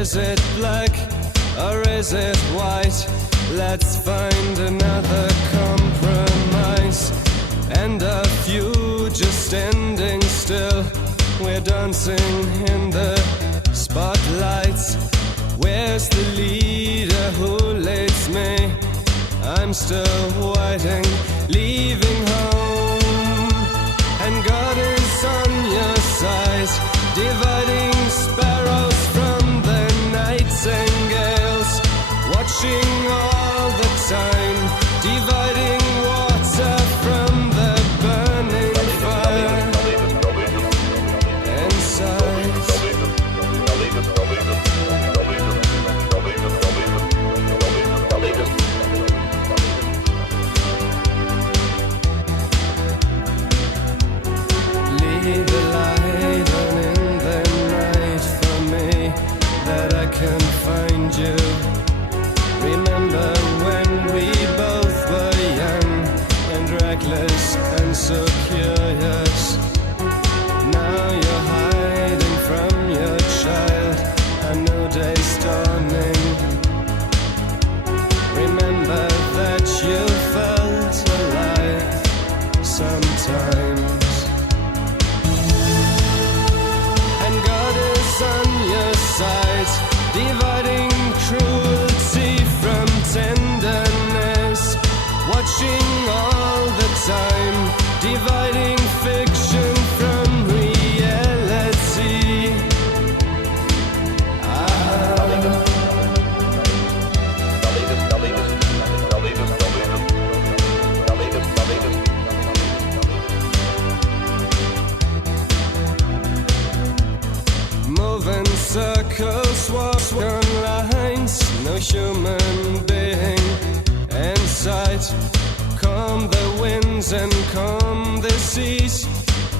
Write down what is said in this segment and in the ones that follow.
Is it black or is it white? Let's find another compromise. And a few just standing still. We're dancing in the spotlights. Where's the leader who leads me? I'm still waiting, leaving home. And God is on your side, dividing sparrows from the nightingales, watching all the time, dividing water from the burning fire inside. Leave the light on in the night for me, that I can find you. Remember when we both were young and reckless and so curious. Now you're hiding from your child, a new day's dawning. Remember that you felt alive sometimes. And God is on your side, dividing cruelty from tenderness, watching all the time, dividing fiction from reality. Moving circles, walk on lines, no human being in sight. Calm the winds and calm the seas.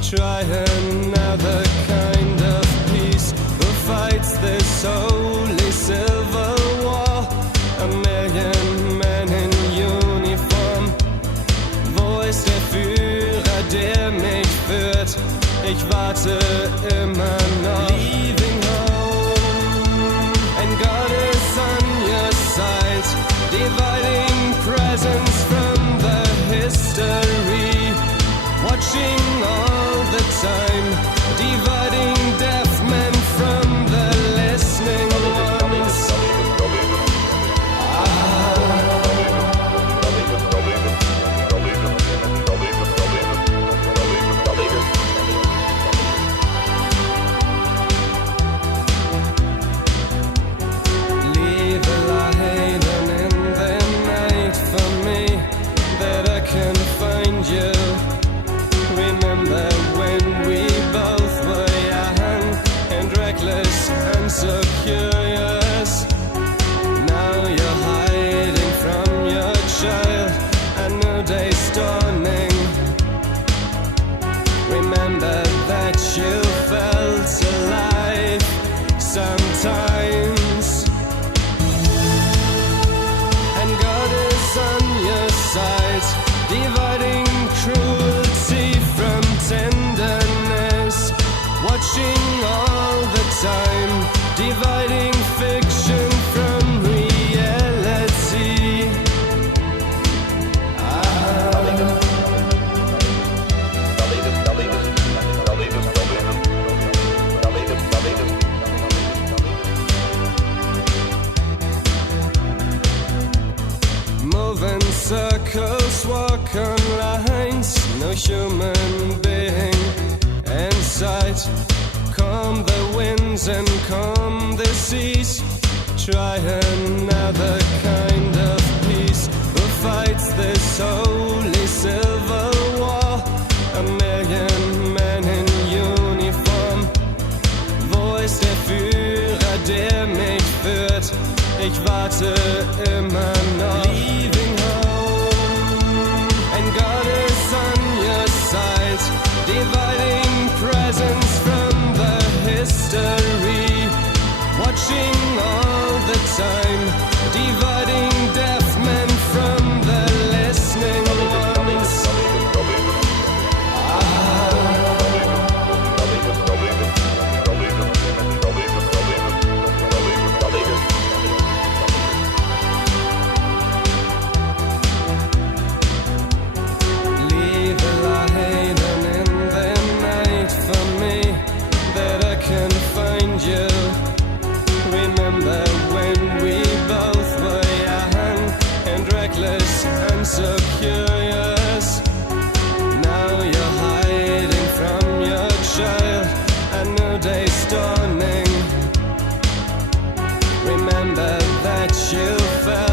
Try another kind of peace. Who fights this holy civil war? A million men in uniform. Wo ist der Führer, der mich führt? Ich warte immer noch. Leaving home, and God is on your side, dividing presence from the history, watching all the time, dividing deaf men from the listening ones. Leave a light on in the night for me, that I can find you. Remember when we both were young and reckless and so curious. Now you're hiding from your child, a new day's dawning. Remember that you felt alive sometimes. And God is on your side, dividing cruelty from tenderness, watching all the time, dividing fiction from reality. Moving circles, walk on lines, no human being in sight. Calm the winds and calm the seas. Try another kind of peace. Who fights this holy civil war? A million men in uniform. Wo ist der Führer, der mich führt? Ich warte immer noch. Leaving home, and God is on your side, dividing presence from the history, watching all the time, dividing deaf men from the listening ones. reckless and so curious. Now you're hiding from your child, a new day's dawning. Remember that you fell